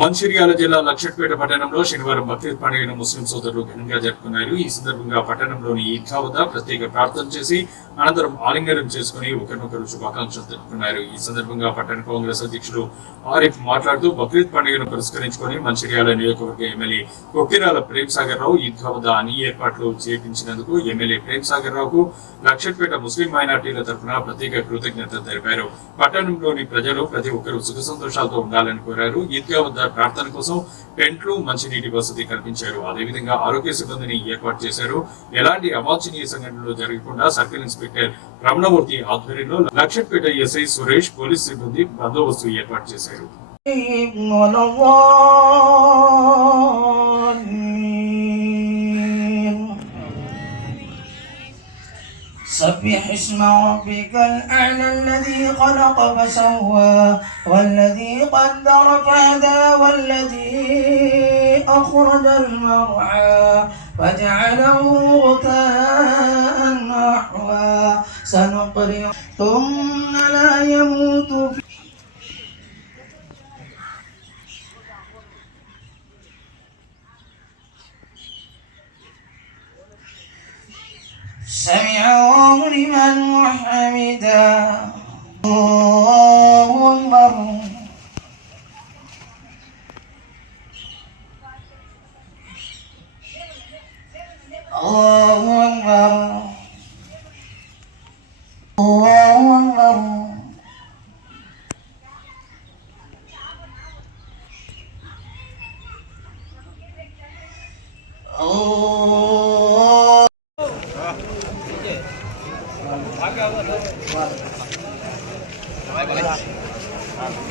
మంచిర్యాల జిల్లా లక్షట్పేట పట్టణంలో శనివారం బక్రీద్ పండుగను ముస్లిం సోదరులు ఘనంగా జరుపుకున్నారు. ఈ సందర్భంగా పట్టణంలోని ఈద్గా వద్ద ప్రత్యేక ప్రార్థన చేసి అనంతరం ఆలింగనం చేసుకుని ఒకరినొకరు శుభాకాంక్షలు తెలుపుకున్నారు. ఈ సందర్భంగా పట్టణ కాంగ్రెస్ అధ్యక్షుడు ఆరిఫ్ మాట్లాడుతూ బక్రీద్ పండుగను పురస్కరించుకుని మంచిర్యాల నియోజకవర్గ ఎమ్మెల్యే కొక్కిరాల ప్రేమ్ సాగర్ రావు ఈద్గా వద్ద అన్ని ఏర్పాట్లు చేపించినందుకు ఎమ్మెల్యే ప్రేమ్ సాగర్ రావుకు లక్షట్పేట ముస్లిం మైనార్టీల తరఫున ప్రత్యేక కృతజ్ఞతలు తెలిపారు. పట్టణంలోని ప్రజలు ప్రతి ఒక్కరూ సుఖ సంతోషాలతో ఉండాలని కోరారు. ఈద్గా వద్ద ప్రార్థన కోసం టెంట్లు, మంచినీటి వసతి కల్పించారు. అదేవిధంగా ఆరోగ్య సిబ్బందిని ఏర్పాటు చేశారు. ఎలాంటి అవాంఛనీయ సంఘటనలు జరగకుండా సర్కిల్ ఇన్స్పెక్టర్ రమణమూర్తి ఆధ్వర్యంలో లక్షట్పేట ఎస్ఐ సురేష్ పోలీస్ సిబ్బంది బందోబస్తు ఏర్పాటు చేశారు. سبح اسم ربك الأعلى الذي خلق فسوى والذي قدر فهدى والذي أخرج المرعى فجعله غثاء نحوا سنقرئ ثم لا يموت سمع الله لمن حمده الله أكبر الله أكبر الله أكبر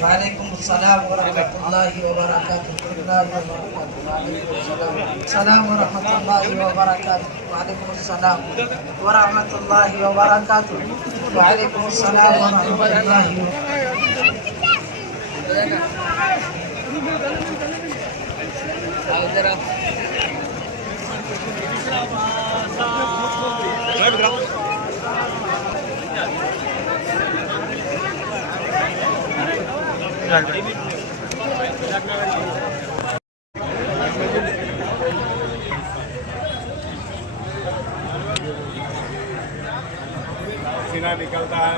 वालेकुम अस्सलाम व रहमतुल्लाहि व बरकातुहू। सलाम व रहमतुल्लाहि व बरकातुहू। वालेकुम अस्सलाम व रहमतुल्लाहि व बरकातुहू। वालेकुम अस्सलाम व रहमतुल्लाहि व सीना निकलता है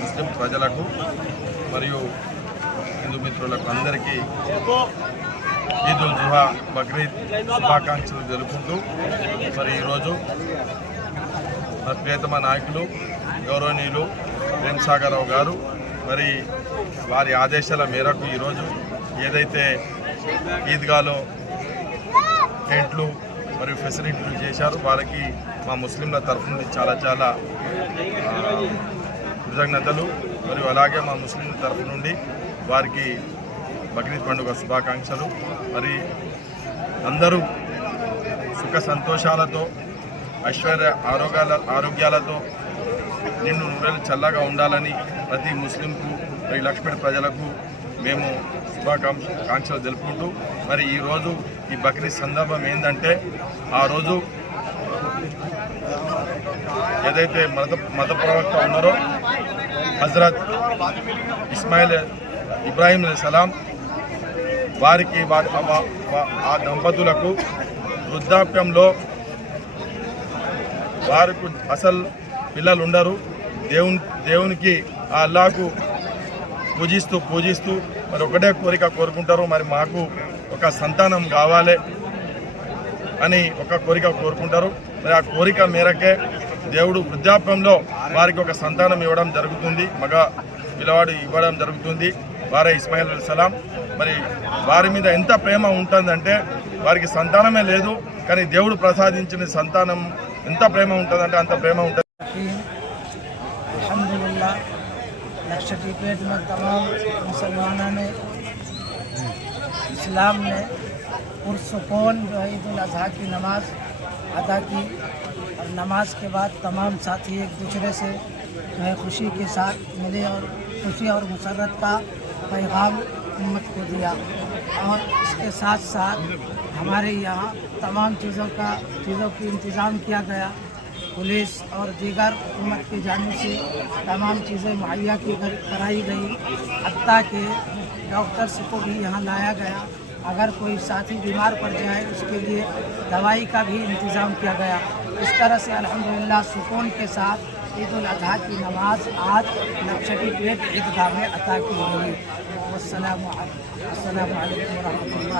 ముస్లిం ప్రజలకు మరియు హిందూ మిత్రులకు అందరికీ ఈద్ ఉల్ జుహా బక్రీద్ శుభాకాంక్షలు తెలుపుకుంటూ మరి ఈరోజు మన ప్రియతమ నాయకులు గౌరవనీయులు ప్రేమ్ సాగర్ రావు గారు మరి వారి ఆదేశాల మేరకు ఈరోజు ఏదైతే ఈద్గాలో టెంట్లు మరియు ఫెసిలిటీలు చేశారు వారికి మా ముస్లింల తరఫు నుండి చాలా చాలా కృతజ్ఞతలు మరియు అలాగే మా ముస్లింల తరఫు నుండి వారికి బక్రీద్ పండుగ శుభాకాంక్షలు. మరి అందరూ సుఖ సంతోషాలతో ఐశ్వర్య ఆరోగ్యాలతో నిన్ను నూరేళ్ళు చల్లగా ఉండాలని ప్రతి ముస్లింకు మరి లక్షపేట ప్రజలకు మేము శుభాకాంక్షలు తెలుపుకుంటూ మరి ఈరోజు ఈ బక్రీద్ సందర్భం ఏంటంటే ఆ రోజు ఏదైతే మత ప్రవక్త ఉన్నారో హజరత్ ఇబ్రాహీం అలైహిస్సలాం వారికి ఆ దంపతులకు వృద్ధాప్యంలో వారికి అసలు పిల్లలు ఉండరు. దేవునికి ఆ అల్లాహకు పూజిస్తూ మరి ఒకటే కోరిక కోరుకుంటారు, మరి మాకు ఒక సంతానం కావాలి అని ఒక కోరిక కోరుకుంటారు. మరి ఆ కోరిక మేరకే దేవుడు వృద్ధాప్యంలో వారికి ఒక సంతానం ఇవ్వడం జరుగుతుంది, మగ పిల్లవాడు ఇవ్వడం జరుగుతుంది. వారే ఇస్మాయిల్ అలైహిస్సలాం. మరి వారి మీద ఎంత ప్రేమ ఉంటుందంటే వారికి సంతానమే లేదు, కానీ దేవుడు ప్రసాదించిన సంతానం ఎంత ప్రేమ ఉంటుందంటే అంత ప్రేమ ఉంటుంది. अल्हम्दुलिल्लाह लक्षद्वीप में तमाम मुसलमानों ने इस्लाम ने पुरसुकून जो है ईद उल अज़हा की नमाज अदा की और नमाज के बाद तमाम साथी एक दूसरे से जो है खुशी के साथ मिले और खुशी और मसरत का पैगाम उम्मत को दिया। और इसके साथ साथ हमारे यहाँ तमाम चीज़ों की इंतज़ाम किया गया। पुलिस और दीगर हुकूमत की जानिब से तमाम चीज़ें मुहैया कराई गई। हत्ता के डॉक्टर्स को भी यहाँ लाया गया। अगर कोई साथी बीमार पड़ जाए उसके लिए दवाई का भी इंतज़ाम किया गया। इस तरह से अल्हम्दुलिल्लाह सुकून के साथ ईद उल अज़हा की नमाज आज नक्शटी पेट ईदगाह में अता की गई। अस्सलामु अलैकुम व रहमतुल्लाह।